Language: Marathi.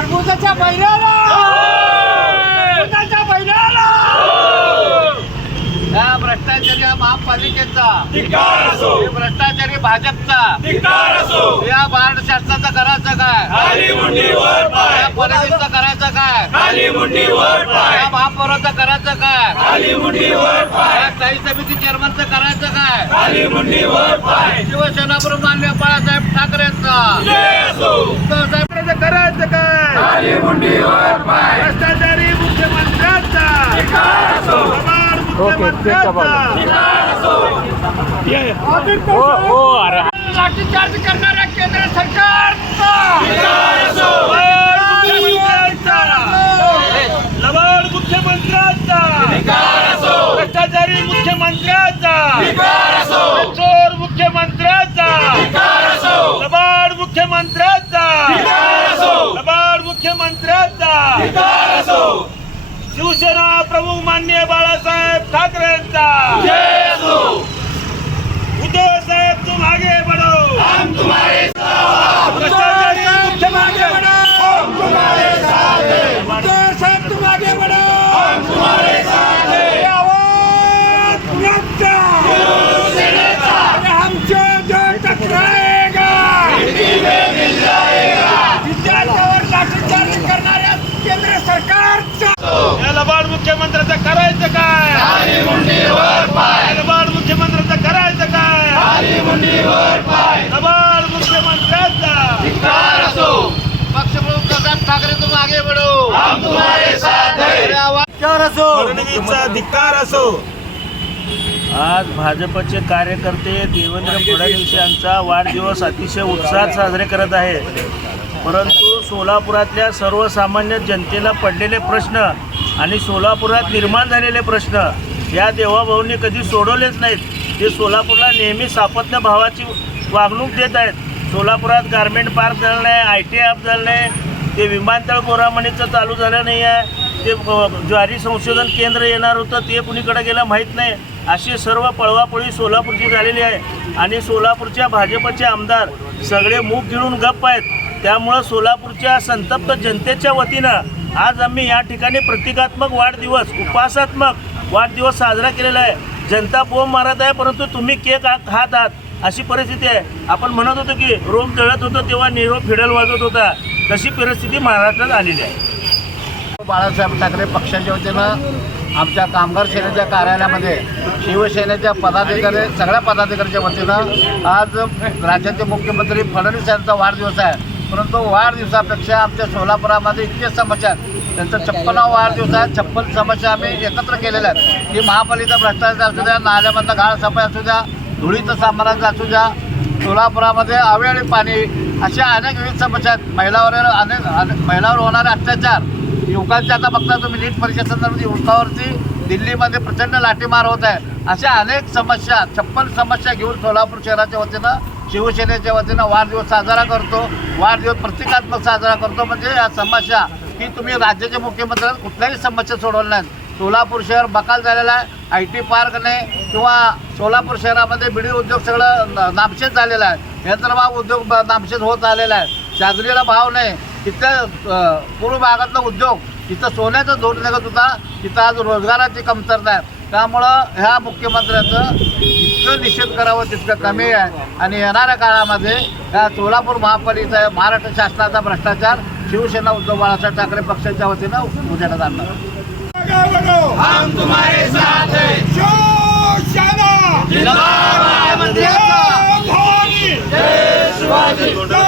टरबूजाच्या बैलाला टरबूजाच्या बैलाला या भ्रष्टाचारी महापालिकेचा धिक्कार असो, हे भ्रष्टाचारी भाजपचा धिक्कार असो, या महाराष्ट्र शासनाचं करायचं काय, खाली मुंडीवर पाय, या पॉलिटिक्सचं करायचं काय, खाली मुंडीवर पाय, या महापौराचं करायचं काय, खाली मुंडीवर पाय, या स्थायी समिती चेअरमनचं करायचं काय, खाली मुंडीवर पाय, शिवसेना मान्य बाळासाहेब ठाकरेंचा जय असो, उद्धव साहेबांचं करायचं काय, खाली मुंडीवर पाय, भ्रष्टाचारी मुख्यमंत्र्यांचा धिक्कार असो, कमाल मुख्यमंत्र्यांचा धिक्कार असो, लाठीचार्ज करणाऱ्या केंद्र सरकारचा धिक्कार असो, लबाड मुख्यमंत्र्यांचा धिक्कार असो, भ्रष्टाचारी मुख्यमंत्र्यांचा धिक्कार असो, चोर मुख्यमंत्र्यांचा धिक्कार असो, लबाड मुख्यमंत्र्यांचा धिक्कार असो, लबाड मुख्यमंत्र्यांचा धिक्कार असो, शिवसेना प्रमुख माननीय बाळासाहेब ठाकरेंचा जय असो, उद्धव साहेब तुम आगे बढ़ो, हम तुम्हारे भ्रष्टाचारी मुख्यमंत्री हम तुम्हारे साथ हैं, उद्धव साहेब तुम आगे बढ़ो हम तुम्हारे साथ हैं, आवाज बुलंद शिवसेनेचा अरे हमसे जो टकराएगा मिट्टी में मिल जाएगा, विद्यार्थ्यावर लाठीचार्ज करणाऱ्या केंद्र सरकारचा या लबाड मुख्यमंत्र्याचं करायचं काय, खाली मुंडीवर पाय, या लबाड मुख्यमंत्र्याचं करायचं काय, खाली मुंडीवर पाय, लबाड मुख्यमंत्र्यांचा धिक्कार असो, पक्षप्रमुख बाळासाहेब ठाकरे तुम आगे बढ़ो, हम तुम्हारे साथ हैं, आवाज फडणवीसचा धिक्कार असो. आज भाजपचे कार्यकर्ते देवेंद्र फडणवीस यांचा वाढदिवस अतिशय उत्साहात साजरे करत आहे, परंतु सोलापुरातल्या सर्वसामान्य जनतेला पडलेले प्रश्न आणि सोलापुरात निर्माण झालेले प्रश्न या देवाभाऊंनी कधी सोडवलेच नाहीत. ते सोलापूरला नेहमी सापत्य भावाची वागणूक देत आहेत. सोलापुरात गारमेंट पार्क झालं नाही, ITI हब झालं नाही, ते विमानतळ गोरामणीचं चालू झालं नाही आहे, ते ज्वारी संशोधन केंद्र येणार होतं ते कुणीकडे गेलं माहीत नाही. अशी सर्व पळवापळी सोलापूरची झालेली आहे आणि सोलापूरच्या भाजपचे आमदार सगळे मूग गिळून गप्प आहेत. त्यामुळं सोलापूरच्या संतप्त जनतेच्या वतीनं आज आम्ही या ठिकाणी प्रतिकात्मक वाढदिवस, उपवासात्मक वाढदिवस साजरा केलेला आहे. जनता बोंब मारत आहे, परंतु तुम्ही केक खात आहात अशी परिस्थिती आहे. आपण म्हणत होतो की रोम जळत होतं तेव्हा नेहरू फिडल वाजवत होता, तशी परिस्थिती महाराष्ट्रात आलेली आहे. बाळासाहेब ठाकरे पक्षाच्या वतीनं आमच्या कामगार सेनेच्या कार्यालयामध्ये शिवसेनेच्या पदाधिकारी, सगळ्या पदाधिकाऱ्यांच्या वतीनं आज राज्याचे मुख्यमंत्री फडणवीस यांचा वाढदिवस आहे. परंतु वाढदिवसापेक्षा आमच्या सोलापुरामध्ये इतके समस्या आहेत. त्यांचा 56वा वाढदिवस आहे. 56 समस्या आम्ही एकत्र केलेल्या आहेत की महापालिका भ्रष्टाचार असू द्या, नाल्यामधला गाळ सफाई असू द्या, धुळीचं साम्राज्य असू द्या, सोलापुरामध्ये अवेळी पाणी, अशा अनेक विविध समस्या आहेत. महिलावर होणारे अत्याचार, युवकांचे आता बघता तुम्ही नीट परीक्षेसंदर्भात युवकावरती दिल्लीमध्ये प्रचंड लाठीमार होत आहे. अशा अनेक समस्या, 56 समस्या घेऊन सोलापूर शहराच्या वतीनं, शिवसेनेच्या वतीनं वाढदिवस साजरा करतो. वाढदिवस प्रतिकात्मक साजरा करतो. म्हणजे या समस्या की तुम्ही राज्याचे मुख्यमंत्र्यांनी कुठल्याही समस्या सोडवल्या नाहीत. सोलापूर शहर बकाल झालेलं आहे. IT पार्कने किंवा सोलापूर शहरामध्ये बिडी उद्योग सगळं नामशेष झालेला आहे. यंत्रमाग उद्योग नामशेष होत आलेला आहे. चांदणीला भाव नाही. तिथं पूर्व भागातला उद्योग, तिथं सोन्याचं धोर निघत होता, तिथं आज रोजगाराची कमतरता आहे. त्यामुळं ह्या मुख्यमंत्र्याचं जितकं निषेध करावं तितकं कमी आहे. आणि येणाऱ्या काळामध्ये ह्या सोलापूर महापालिकेचा, महाराष्ट्र शासनाचा भ्रष्टाचार शिवसेना उद्धव बाळासाहेब ठाकरे पक्षाच्या वतीनं उजेडात आणणार. हम तुम्हारे साथ